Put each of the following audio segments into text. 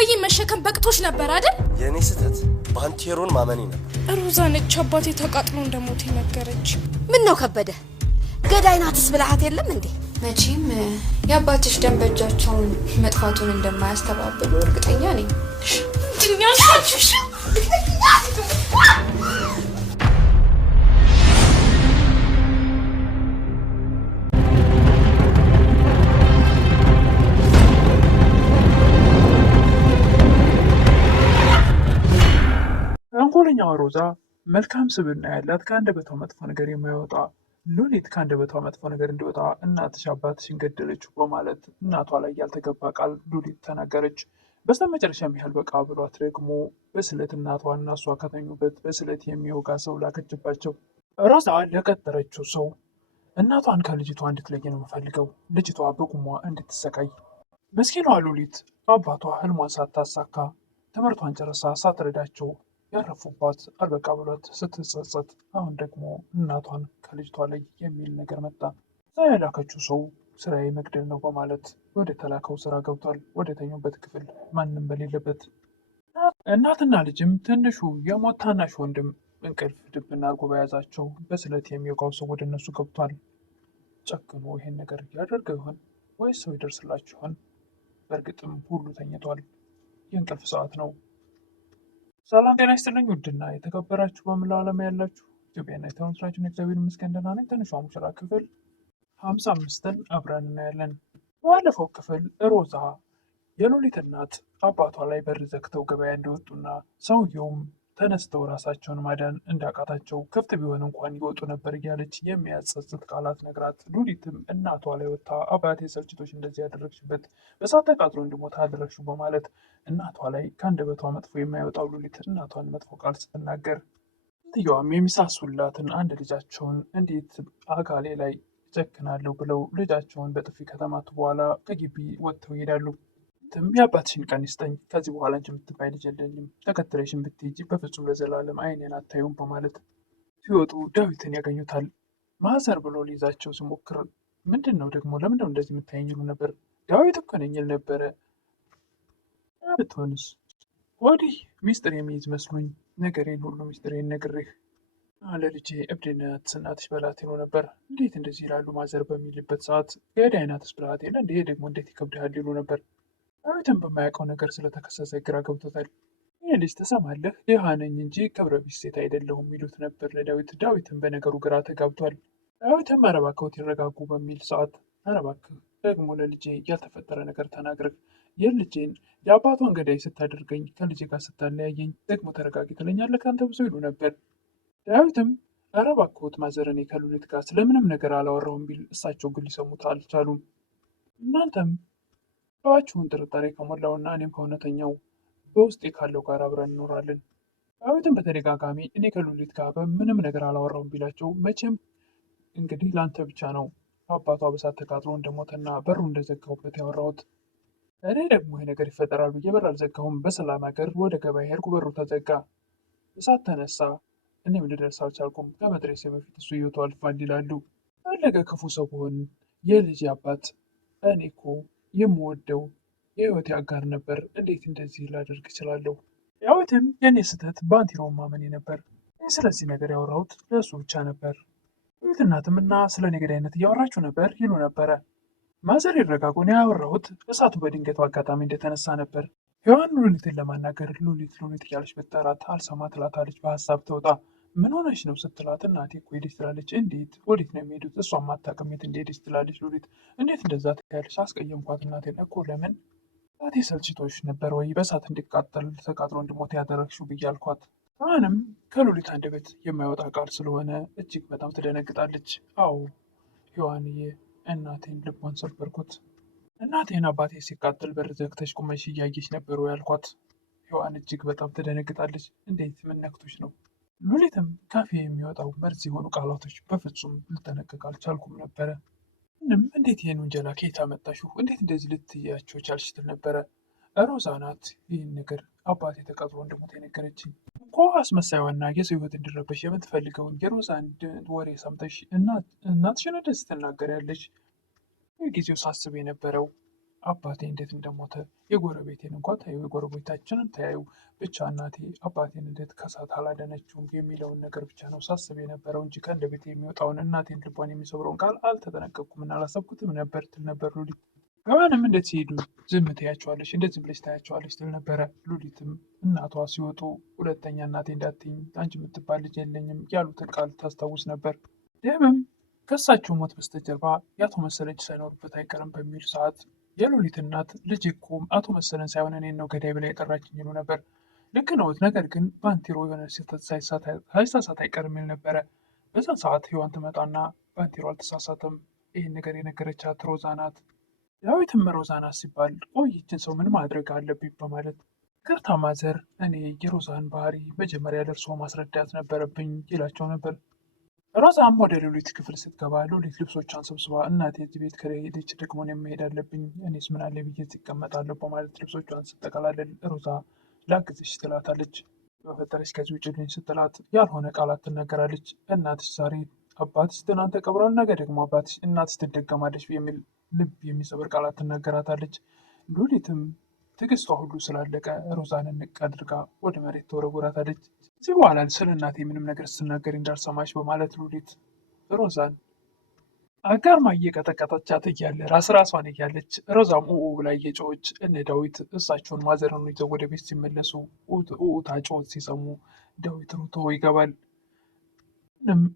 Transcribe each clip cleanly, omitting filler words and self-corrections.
አባዬ መሸከም በቅቶሽ ነበር አይደል? የኔ ስህተት ባንቴሮን ማመኔ ነበር። ሮዛ ነች አባቴ ተቃጥሎ እንደሞት ነገረች። ምን ነው ከበደ ገዳይ ናትስ ብለሃት የለም እንዴ? መቼም የአባትሽ ደም በእጃቸውን መጥፋቱን እንደማያስተባብሉ እርግጠኛ ነኝ። ተንኮለኛዋ ሮዛ መልካም ስብዕና ያላት ከአንደበቷ መጥፎ ነገር የማይወጣ ሉሊት ከአንደበቷ መጥፎ ነገር እንዲወጣ እናትሽ አባትሽን ገደለችው በማለት እናቷ ላይ ያልተገባ ቃል ሉሊት ተናገረች። በስተመጨረሻም ያህል በቃ ብሏት ደግሞ በስለት እናቷና እሷ ከተኙበት በስለት የሚወጋ ሰው ላከችባቸው። ሮዛ ለቀጠረችው ሰው እናቷን ከልጅቷ እንድትለይ ነው የምፈልገው፣ ልጅቷ በቁሟ እንድትሰቃይ። ምስኪኗ ሉሊት አባቷ ህልሟን ሳታሳካ ትምህርቷን ጨርሳ ሳትረዳቸው ያረፉባት አልበቃ ብሏት ስትጸጸት አሁን ደግሞ እናቷን ከልጅቷ ላይ የሚል ነገር መጣ። እዛ ያላከችው ሰው ስራዬ መግደል ነው በማለት ወደ ተላከው ስራ ገብቷል። ወደ ተኙበት ክፍል ማንም በሌለበት እናትና ልጅም ትንሹ የሞት ታናሽ ወንድም እንቅልፍ ድብና አርጎ በያዛቸው በስለት የሚወጋው ሰው ወደ እነሱ ገብቷል። ጨክኖ ይሄን ነገር ያደርገው ይሆን ወይስ ሰው ይደርስላችሁ ይሆን? በእርግጥም ሁሉ ተኝቷል። የእንቅልፍ ሰዓት ነው። ሰላም ጤና ይስጥልኝ። ውድና የተከበራችሁ በመላው ዓለም ያላችሁ ኢትዮጵያና የተወሰናችሁ እግዚአብሔር ይመስገን ደህና ነኝ። ትንሿ ሙሽራ ክፍል 55ን አብረን እናያለን። ባለፈው ክፍል ሮዛ የሉሊት እናት አባቷ ላይ በር ዘግተው ገበያ እንደወጡና ሰውየውም ተነስተው ራሳቸውን ማዳን እንዳቃታቸው ክፍት ቢሆን እንኳን ይወጡ ነበር እያለች የሚያጸጽት ቃላት ነግራት፣ ሉሊትም እናቷ ላይ ወጥታ አባቴ ሰልችቶች እንደዚህ ያደረግሽበት በሳት ተቃጥሎ እንዲሞት አደረግሽው በማለት እናቷ ላይ ከአንደበቷ መጥፎ የማይወጣው ሉሊት እናቷን መጥፎ ቃል ስትናገር፣ ትየዋም የሚሳሱላትን አንድ ልጃቸውን እንዴት አካሌ ላይ ጨክናለሁ ብለው ልጃቸውን በጥፊ ከተማቱ በኋላ ከግቢ ወጥተው ይሄዳሉ። የአባትሽን ቀን ይስጠኝ፣ ከዚህ በኋላ አንቺ የምትባይ ልጅ የለኝም፣ ተከትለሽን ብትሄጂ በፍጹም ለዘላለም አይኔን አታዩም በማለት ሲወጡ ዳዊትን ያገኙታል። ማዘር ብሎ ሊይዛቸው ሲሞክር ምንድን ነው ደግሞ ለምንድነው እንደዚህ የምታየኝ ይሉ ነበር። ዳዊት እኮ ነኝ ይል ነበረ። ብትሆንስ ወዲህ ሚስጥር የሚይዝ መስሎኝ ነገሬን ሁሉ ሚስጥሬን ነግሬህ ለልጄ እብድነት እናትሽ በላት ይሉ ነበር። እንዴት እንደዚህ ይላሉ ማዘር በሚልበት ሰዓት ገዳይ ናትስ ብልሃት የለ እንዲህ ደግሞ እንዴት ይከብድሃል ይሉ ነበር። ዳዊትን በማያውቀው ነገር ስለተከሰሰ ግራ ገብቶታል። ይህ ልጅ ትሰማለህ፣ ድሃ ነኝ እንጂ ክብረ ቢስ ሴት አይደለሁም የሚሉት ነበር ለዳዊት። ዳዊትን በነገሩ ግራ ተጋብቷል። ዳዊትም ኧረ እባክህ ይረጋጉ በሚል ሰዓት ኧረ እባክህ ደግሞ ለልጄ ያልተፈጠረ ነገር ተናግረህ የልጄን የአባቷን ገዳይ ስታደርገኝ ከልጄ ጋር ስታለያየኝ ደግሞ ተረጋጊ ትለኛለህ አንተ ብዙ ይሉ ነበር። ዳዊትም ኧረ እባክዎት ማዘር እኔ ከሉሊት ጋር ስለምንም ነገር አላወራሁም ቢል እሳቸው ግን ሊሰሙት አልቻሉም። እናንተም ሰዋችሁን ጥርጣሬ ከሞላውና እኔም ከእውነተኛው በውስጤ ካለው ጋር አብረን እንኖራለን። ዳዊትም በተደጋጋሚ እኔ ከሉሊት ጋር በምንም ነገር አላወራሁም ቢላቸው መቼም እንግዲህ ለአንተ ብቻ ነው አባቷ በሳት ተቃጥሎ እንደሞተና በሩ እንደዘጋሁበት ያወራሁት። እኔ ደግሞ ይህ ነገር ይፈጠራል ብዬ በር አልዘጋሁም። በሰላም ሀገር ወደ ገበያ ሄድኩ፣ በሩ ተዘጋ፣ እሳት ተነሳ፣ እኔም ልደርስ አልቻልኩም። ከመድረሴ በፊት እሱ ህይወቱ አልፏል ይላሉ። ፈለገ ክፉ ሰው ብሆን የልጅ አባት እኔ እኮ የምወደው የህይወቴ አጋር ነበር፣ እንዴት እንደዚህ ላደርግ እችላለሁ? ዳዊትም የኔ ስህተት ባንቴሮን ማመኔ ነበር። ስለዚህ ነገር ያወራሁት ለእሱ ብቻ ነበር። ሉሊት እናትም እና ስለ እኔ ገዳይነት እያወራችሁ ነበር ይሉ ነበረ። ማዘር ይረጋጉ፣ እኔ ያወራሁት እሳቱ በድንገቱ አጋጣሚ እንደተነሳ ነበር። ሔዋን ሉሊትን ለማናገር ሉሊት ሉሊት እያለች ብትጠራት አልሰማ ትላታለች። በሀሳብ ተውጣ ምን ሆነች ነው ስትላት እናቴ እኮ ሄደች ትላለች። እንዴት ወዴት ነው የሚሄዱት? እሷም አታውቅም የት እንደሄደች ትላለች። ሉሊት እንዴት እንደዛ ትያለች? አስቀየምኳት እናቴን እኮ። ለምን እናቴ ሰልችቶች ነበር ወይ በእሳት እንዲቃጠል ተቃጥሎ እንዲሞት ያደረግሽው ብዬ አልኳት። አሁንም ከሉሊት አንደበት የማይወጣ ቃል ስለሆነ እጅግ በጣም ትደነግጣለች። አዎ ሔዋንዬ እናቴን ልቧን ሰበርኩት። እናቴን አባቴ ሲቃጠል በር ዘግተሽ ቁመሽ እያየች ነበሩ ያልኳት። ሔዋን እጅግ በጣም ትደነግጣለች። እንዴት ምን ነክቶች ነው? ሉሊትም ካፌ የሚወጣው መርዝ የሆኑ ቃላቶች በፍጹም ልጠነቀቅ አልቻልኩም ነበረ። ምንም እንዴት ይህን ውንጀላ ከየት አመጣሽው? እንዴት እንደዚህ ልትያቸው ቻልሽ? ትል ነበረ። ሮዛ ናት ይህን ነገር አባቴ ተቃጥሎ እንደሞተ የነገረችኝ እኮ። አስመሳይዋና የሰው ሕይወት እንዲረበሽ የምትፈልገውን የሮዛን ወሬ ሰምተሽ እናትሽን እንደዚህ ትናገሪያለሽ? ጊዜው ሳስብ የነበረው አባቴ እንዴት እንደሞተ የጎረቤቴን እንኳ ታዩ፣ የጎረቤታችንን ተያዩ፣ ብቻ እናቴ አባቴን እንዴት ከሳት አላደነችውም የሚለውን ነገር ብቻ ነው ሳስብ የነበረው እንጂ ከአንደበቴ የሚወጣውን እናቴን ልቧን የሚሰብረውን ቃል አልተጠነቀቅኩም እና አላሰብኩትም ነበር ትል ነበር ሉሊት። ገባንም እንዴት ሲሄዱ ዝም ታያቸዋለች፣ እንደዚህ ብለሽ ታያቸዋለች ትል ነበረ። ሉሊትም እናቷ ሲወጡ ሁለተኛ እናቴ እንዳትኝ አንቺ የምትባል ልጅ የለኝም ያሉትን ቃል ታስታውስ ነበር። ደምም ከእሳቸው ሞት በስተጀርባ የአቶ መሰለ እጅ ሳይኖርበት አይቀርም በሚል ሰዓት የሉሊት እናት ልጅ እኮ አቶ መሰለን ሳይሆን እኔን ነው ገዳይ ብላ የጠራችኝ ይሉ ነበር። ልክ ነዎት፣ ነገር ግን ባንቴሮ የሆነ ስህተት ሳይሳሳት አይቀርም ይል ነበረ። በዛ ሰዓት ሔዋን ትመጣና ባንቴሮ አልተሳሳተም፣ ይህን ነገር የነገረቻት ሮዛ ናት። ዳዊትም ሮዛ ናት ሲባል ቆይችን ሰው ምን ማድረግ አለብኝ በማለት ይቅርታ ማዘር፣ እኔ የሮዛን ባህሪ መጀመሪያ ለእርስዎ ማስረዳት ነበረብኝ ይላቸው ነበር። ሮዛም ወደ ሉሊት ክፍል ስትገባ ሉሊት ልብሶቿን ሰብስባ እናቴ እዚህ ቤት ከሄደች ደግሞ እኔም መሄድ አለብኝ፣ እኔስ ምን አለ ብዬ እዚህ እቀመጣለሁ በማለት ልብሶቿን ስትጠቀላለል ሮዛ ላግዝሽ ትላታለች። በፈጠረች ከዚህ ውጭ ልኝ ስትላት ያልሆነ ቃላት ትናገራለች። እናትሽ ዛሬ አባትሽ ትናንት ተቀብሯል፣ ነገ ደግሞ እናትሽ ትደገማለች የሚል ልብ የሚሰብር ቃላት ትናገራታለች። ሉሊትም ትዕግስቷ ሁሉ ስላለቀ ሮዛን ንቅ አድርጋ ወደ መሬት ተወረውራታለች። እዚህ በኋላ ስለ እናቴ ምንም ነገር ስትናገር እንዳልሰማች በማለት ሉሊት ሮዛን አጋርማ እየቀጠቀጠቻት እያለ ራሷን እያለች ሮዛም ብላ እየጮኸች እነ ዳዊት እሳቸውን ማዘርን ይዘው ወደ ቤት ሲመለሱ ኡታ ጮኸት ሲሰሙ ዳዊት ሩቶ ይገባል።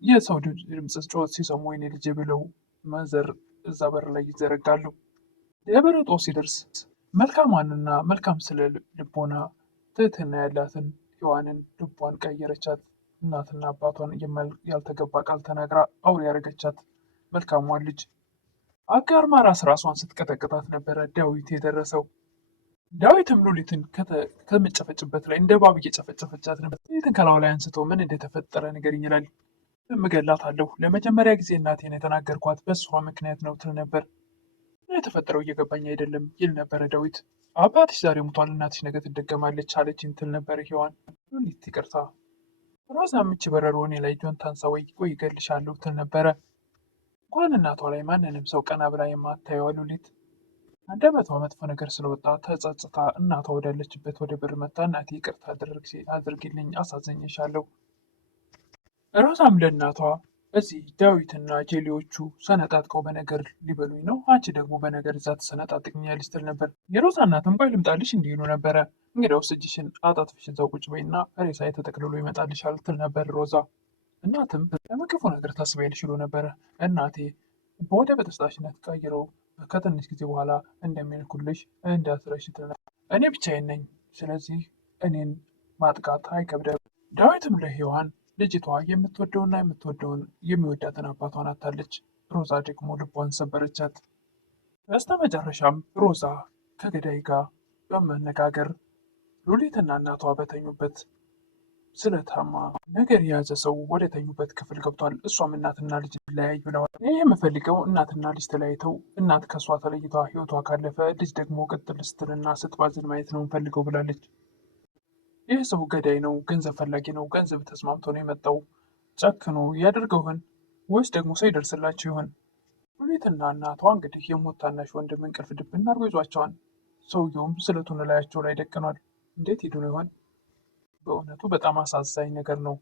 የሰው ድምፅ ጮኸት ሲሰሙ ወይኔ ልጄ ብለው ማዘር እዛ በር ላይ ይዘረጋሉ። የበረጦ ሲደርስ መልካሟንና መልካም ስለ ልቦና ትህትና ያላትን ሔዋንን ልቧን ቀየረቻት። እናትና አባቷን ያልተገባ ቃል ተናግራ አውሬ ያደረገቻት መልካሟን ልጅ አጋርማ ራሷን ስትቀጠቅጣት ነበረ ዳዊት የደረሰው። ዳዊትም ሉሊትን ከምጨፈጭበት ላይ እንደ እባብ እየጨፈጨፈቻት ነበር። ሉሊትን ከላዩ ላይ አንስቶ ምን እንደተፈጠረ ንገሪኝ ይላል። እምገላታለሁ፣ ለመጀመሪያ ጊዜ እናቴን የተናገርኳት በእሷ ምክንያት ነው ትል ነበር። የተፈጠረው እየገባኝ አይደለም ይል ነበረ ዳዊት። አባትሽ ዛሬ ሙቷል፣ እናትሽ ነገ ትደገማለች አለችኝ ትል ነበረ ሔዋን። ሉሊት ይቅርታ፣ ሮዛ ምች በረሮ እኔ ላይ እጇን ታንሳ ወይ እገልሻለሁ ትል ነበረ። እንኳን እናቷ ላይ ማንንም ሰው ቀና ብላ የማታየዋ ሉሊት አንደበቷ መጥፎ ነገር ስለወጣ ተጸጽታ እናቷ ወዳለችበት ወደ በር መታ እናቴ ይቅርታ አድርጊልኝ፣ አሳዘኝሻለሁ። ሮዛም ለእናቷ እዚህ ዳዊትና ጄሌዎቹ ሰነጣጥቀው በነገር ሊበሉኝ ነው፣ አንቺ ደግሞ በነገር እዛ ትሰነጣጥቅኛለች ትል ነበር። የሮዛ እናትም ቆይ ልምጣልሽ እንዲሉ ነበረ። እንግዲያውስ እጅሽን አጣጥፍሽን እዛው ቁጭ በይና ሬሳዬ ተጠቅልሎ ይመጣልሻል ትል ነበር ሮዛ። እናትም ለምን ክፉ ነገር ታስቢያለሽ ይሉ ነበረ። እናቴ በወደ በተስጣሽነት ቀይረው ከትንሽ ጊዜ በኋላ እንደሚልኩልሽ እንዳትረሺ ትል ነበር። እኔ ብቻዬን ነኝ፣ ስለዚህ እኔን ማጥቃት አይከብደም። ዳዊትም ለሔዋን ልጅቷ የምትወደውና የሚወዳትን አባቷን አታለች። ሮዛ ደግሞ ልቧን ሰበረቻት። በስተ መጨረሻም ሮዛ ከገዳይ ጋር በመነጋገር ሉሊትና እናቷ በተኙበት ስለታማ ነገር የያዘ ሰው ወደ ተኙበት ክፍል ገብቷል። እሷም እናትና ልጅ ለያይ ብለዋል። ይህ የምፈልገው እናትና ልጅ ተለያይተው እናት ከእሷ ተለይቷ ህይወቷ ካለፈ ልጅ ደግሞ ቅጥል ስትልና ስትባዝን ማየት ነው የምፈልገው ብላለች። ይህ ሰው ገዳይ ነው፣ ገንዘብ ፈላጊ ነው፣ ገንዘብ ተስማምቶ ነው የመጣው። ጨክኖ ያደርገው ይሆን ወይስ ደግሞ ሰው ይደርስላቸው ይሆን? ሉሊትና እናቷ እንግዲህ የሞት ታናሽ ወንድም እንቅልፍ ድብን አድርጎ ይዟቸዋል። ሰውየውም ስለቱን ላያቸው ላይ ደቅኗል። እንዴት ሄዱ ነው ይሆን? በእውነቱ በጣም አሳዛኝ ነገር ነው።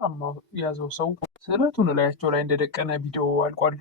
አማ ያዘው ሰው ስለቱን ላያቸው ላይ እንደደቀነ ቪዲዮ አልቋል።